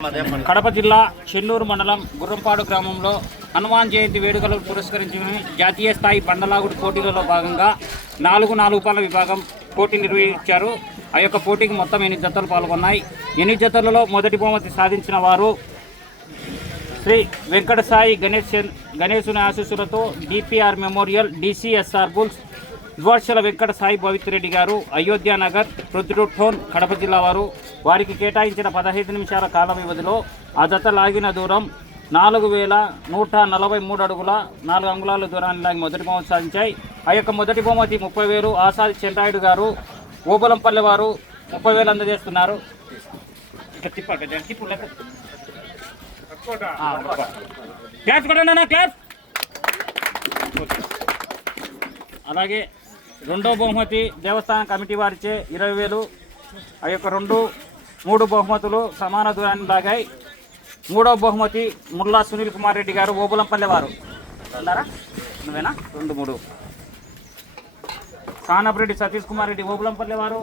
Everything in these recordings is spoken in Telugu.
కడప జిల్లా చెన్నూరు మండలం గుర్రంపాడు గ్రామంలో హనుమాన్ జయంతి వేడుకలను పురస్కరించుకుని జాతీయ స్థాయి బండలాగుడు పోటీలలో భాగంగా 4 రూపాయల విభాగం పోటీ నిర్వహించారు. ఆ యొక్క పోటీకి మొత్తం 8 జతలు పాల్గొన్నాయి. 8 జతలలో మొదటి బహుమతి సాధించిన వారు శ్రీ వెంకట సాయి గణేశుని ఆశీస్సులతో డిపిఆర్ మెమోరియల్ డిసిఎస్ఆర్ బుల్స్ యువర్షల వెంకట సాయి పవిత్రెడ్డి గారు, అయోధ్య నగర్, ప్రొద్దుటూన్, కడప జిల్లా వారు. వారికి కేటాయించిన 15 నిమిషాల కాల వ్యవధిలో ఆ జత లాగిన దూరం 4143 అడుగుల 4 అంగుళాల దూరాన్ని లాగి మొదటి బహుమతి సాధించాయి. ఆ యొక్క మొదటి బహుమతి 30,000 ఆసాది చెంటాయుడు గారు, ఓబలంపల్లి వారు 30,000 అందజేస్తున్నారు. అలాగే రెండో బహుమతి దేవస్థానం కమిటీ వారిచే 20,000. ఆ యొక్క 3 బహుమతులు సమాన దూరాన్ని లాగాయి. మూడవ బహుమతి ముల్లా సునీల్ కుమార్ రెడ్డి గారు, ఓబులంపల్లి వారు. అన్నారా నువ్వేనా? 2, 3 సానపరెడ్డి సతీష్ కుమార్ రెడ్డి, ఓబులంపల్లి వారు.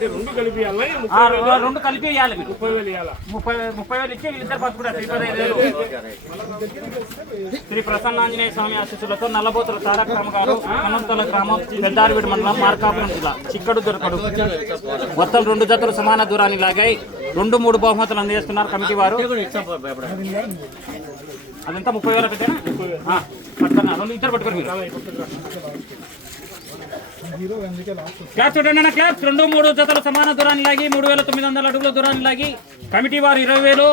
రెండు కలిపి ఇవ్వాలి. మీరు 30,000 ఇచ్చి వీళ్ళిద్దరు పట్టుకుంటారు. 35,000. శ్రీ ప్రసన్నాంజనేయ స్వామి ఆశీస్సులతో నల్లబోతుల తారకరామ గారు, అనంతల గ్రామం, పెద్దారివిడి మండలం, మార్కాపురం జిల్లా, చిక్కడు దొరకడు. మొత్తం 2 జతలు సమాన దూరాన్ని లాగాయి. 2-3 బహుమతులు అందజేస్తున్నారు కమిటీ వారు. అదంతా 30,000 పెట్టేనా? పట్టుకున్నా ఇద్దరు పట్టుకోరు మీరు. క్లాస్ చూడండి అన్న. క్లాస్ 2-3 జతలు సమాన దూరాన్ని లాగి 3,900 అడుగుల దూరాన్ని లాగి కమిటీ వారు 20,000.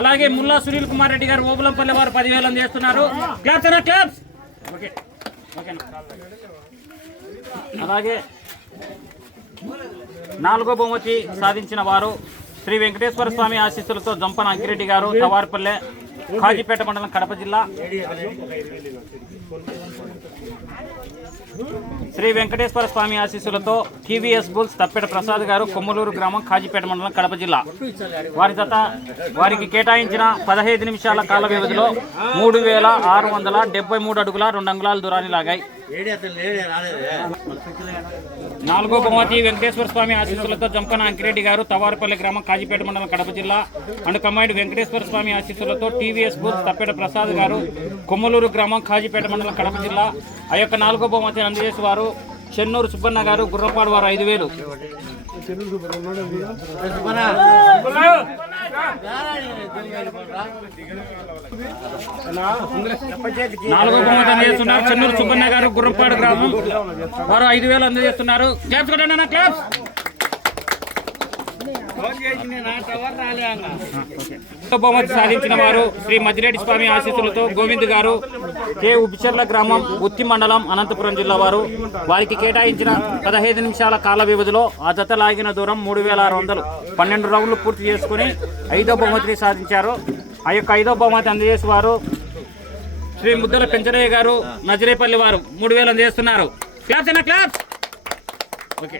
అలాగే ముల్లా సునీల్ కుమార్ రెడ్డి గారు, ఓబులంపల్లి వారు 10,000 అందజేస్తున్నారు. క్లాస్ అన్న క్లాస్. ఓకే ఓకేనా. అలాగే 4వ బహుమతి సాధించిన వారు శ్రీ వెంకటేశ్వర స్వామి ఆశీస్సులతో జంపన అంకిరెడ్డి గారు, తవార్పల్లె, కాజీపేట మండలం, కడప జిల్లా. శ్రీ వెంకటేశ్వర స్వామి ఆశీస్సులతో టీవీఎస్ బుల్స్ తప్పెట ప్రసాద్ గారు, కొమ్మలూరు గ్రామం, కాజీపేట మండలం, కడప జిల్లా. వారి జత వారికి కేటాయించిన 15 నిమిషాల కాల వ్యవధిలో 3,673 అడుగుల 2 అంగుళాల దూరాన్ని లాగాయి. 4వ బహుమతి వెంకటేశ్వర స్వామి ఆశీస్సులతో జంపన అంకిరెడ్డి గారు, తవారుపల్లి గ్రామం, కాజీపేట మండలం, కడప జిల్లా. అండ్ కంబైండ్ వెంకటేశ్వర స్వామి ఆశీస్సులతో టీవీఎస్ బూత్ తప్పెట ప్రసాద్ గారు, కొమ్మలూరు గ్రామం, కాజీపేట మండలం, కడప జిల్లా. ఆ యొక్క 4వ బహుమతి అందజేసి వారు చెన్నూరు సుబ్బన్న గారు, గుర్రపాడు వారు 5,000. 4వ బహుమతి అందజేస్తున్నారు చెన్నూరు సుబ్బన్న గారు, గుర్రపాడు గ్రామం వారు 5,000 అందజేస్తున్నారు. క్లాప్స్ కొట్టండి అన్న. క్లాప్స్. బహుమతి సాధించిన వారు శ్రీ మధ్యరెడ్డి స్వామి ఆశీస్సులతో గోవింద్ గారు, ఉపిచర్ల గ్రామం, ఉత్తి మండలం, అనంతపురం జిల్లా వారు. వారికి కేటాయించిన 15 నిమిషాల కాల వ్యవధిలో ఆ జత లాగిన దూరం 3,600, 12 రౌండ్లు పూర్తి చేసుకుని 5వ బహుమతిని సాధించారు. ఆ యొక్క 5వ బహుమతి అందజేసి వారు శ్రీ ముద్దల పెంచరయ్య గారు, నజరేపల్లి వారు 3,000 అందజేస్తున్నారు. క్లాప్స్ అన్న క్లాప్స్. ఓకే.